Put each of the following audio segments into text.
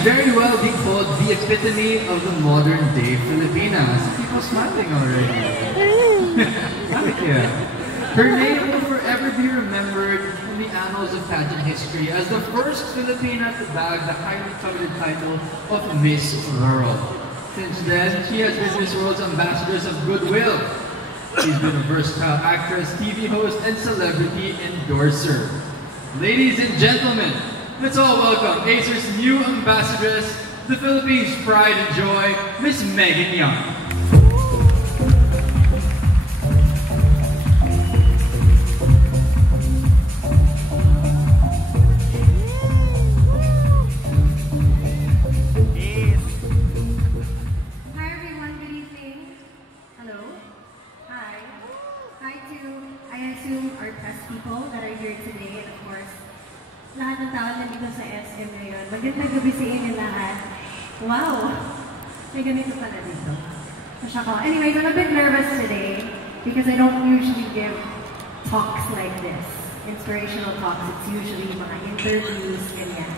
very well be called the epitome of the modern day Filipinas. People smiling already. Yeah. Her name will forever be remembered in the annals of pageant history as the first Filipina to bag the highly coveted title of Miss World. Since then, she has been Miss World's Ambassadors of Goodwill. She's been a versatile actress, TV host, and celebrity endorser. Ladies and gentlemen, let's all welcome Acer's new ambassadress, the Philippines' pride and joy, Miss Megan Young. Magandang gabi sa inyo lahat. Wow! May ganito pala dito. Anyways, I'm a bit nervous today because I don't usually give talks like this. Inspirational talks. It's usually mga interviews, ganyan.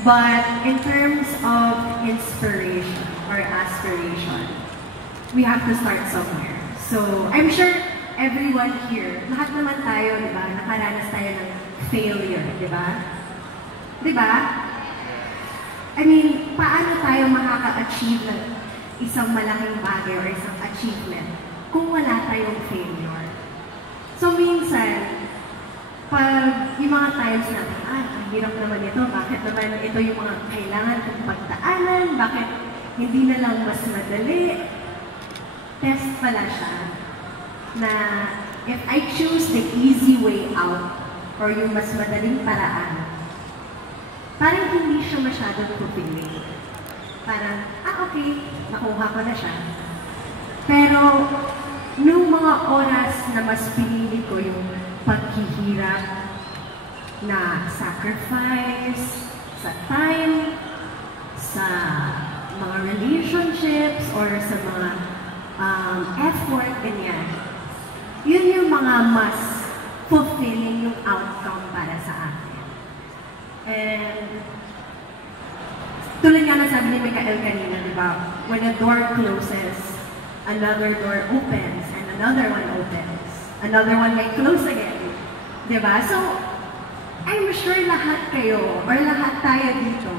But in terms of inspiration or aspiration, we have to start somewhere. So, I'm sure everyone here, lahat naman tayo, di ba, nakaranas tayo ng failure, di ba? Di ba? I mean, paano tayo makaka-achieve ng isang malaking bagay or isang achievement kung wala tayong failure? So, minsan, pag yung mga times natin, ang hirap naman ito, bakit naman ito yung mga kailangan kong pagdaanan, bakit hindi na lang mas madali? Test pala siya na if I choose the easy way out or yung mas madaling paraan, parang hindi siya masyadong fulfilling. Parang, okay, nakuha ko na siya. Pero, nung mga oras na mas pinili ko yung paghihirap na sacrifice sa time, sa mga relationships, or sa mga effort, ganyan. Yun yung mga mas fulfilling yung outcome para sa akin. And tulad nga na sabi ni Mikael kanina, di ba? When a door closes, another door opens, and another one opens. Another one may close again. Di ba? So, I'm sure lahat kayo, or lahat tayo dito,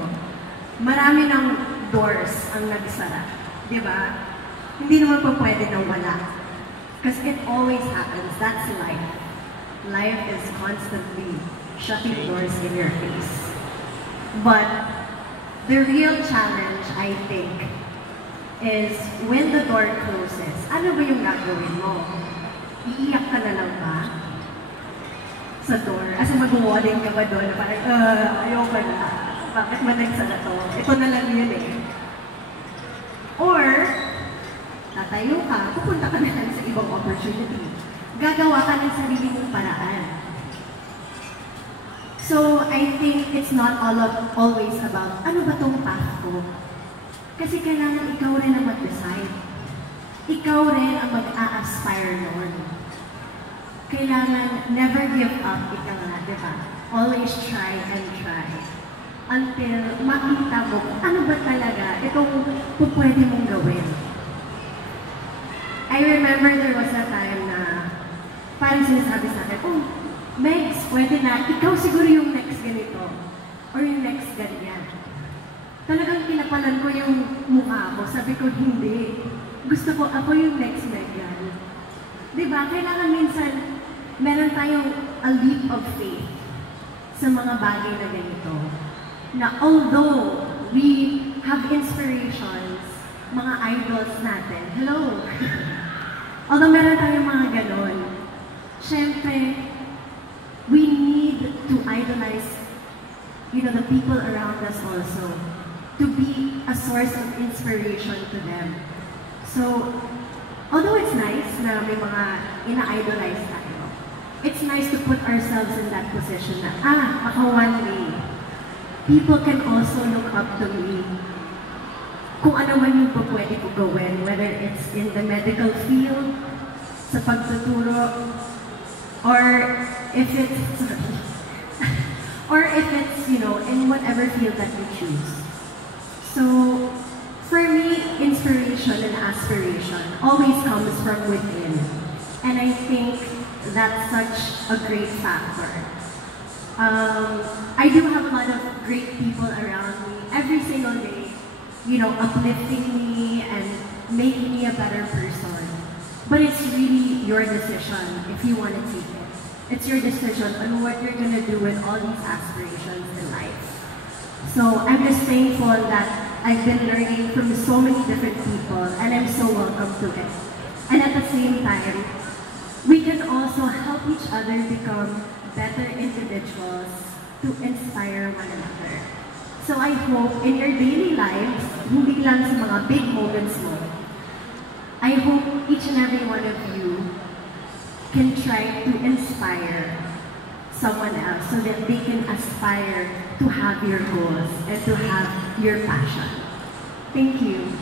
marami ng doors ang nagsara. Di ba? Hindi naman po pwede na wala. Because it always happens. That's life. Life is constantly shutting doors in your face. But the real challenge, I think, is when the door closes, ano ba yung gagawin mo? Iiyak ka na lang ba sa door? As in, mag-walling ka ba doon? Parang, ayoko na. Bakit managsara to? Ito na lang yun eh. Or, tatayo ka, pupunta ka na lang sa ibang opportunity. Gagawa ka ng sarili mong paraan. So, I think it's not always about, ano ba tong path ko? Kasi kailangan ikaw rin ang mag-decide. Ikaw rin ang mag-a-aspire noon. Kailangan never give up, ikaw na, di ba? Always try and try. Until makita mo, ano ba talaga itong pwede mong gawin. I remember there was a time na parang sinasabi sa akin, Megs, pwede na. Ikaw siguro yung next ganito. Or yung next ganyan. Talagang kinapalan ko yung mukha ko. Sabi ko, hindi. Gusto ko, ako yung next Megan. Diba? Kailangan minsan, meron tayong a leap of faith sa mga bagay na ganito. Na although we have inspirations, mga idols natin, hello! Although meron tayong mga ganon, syempre, we need to idolize, the people around us also, to be a source of inspiration to them. So, although it's nice na may mga ina-idolize tayo, it's nice to put ourselves in that position na, ako one day, people can also look up to me. Kung ano man yung pwede ko gawin, whether it's in the medical field, sa pagtuturo, or if it's, in whatever field that you choose. So, for me, inspiration and aspiration always comes from within. And I think that's such a great factor. I do have a lot of great people around me every single day, uplifting me and making me a better person. But it's really your decision if you want to take it. It's your decision on what you're going to do with all these aspirations in life. So I'm just thankful that I've been learning from so many different people and I'm so welcome to it. And at the same time, we can also help each other become better individuals to inspire one another. So I hope in your daily lives, hindi lang sa mga big moments mo, I hope each and every one of you can try to inspire someone else so that they can aspire to have your goals and to have your passion. Thank you.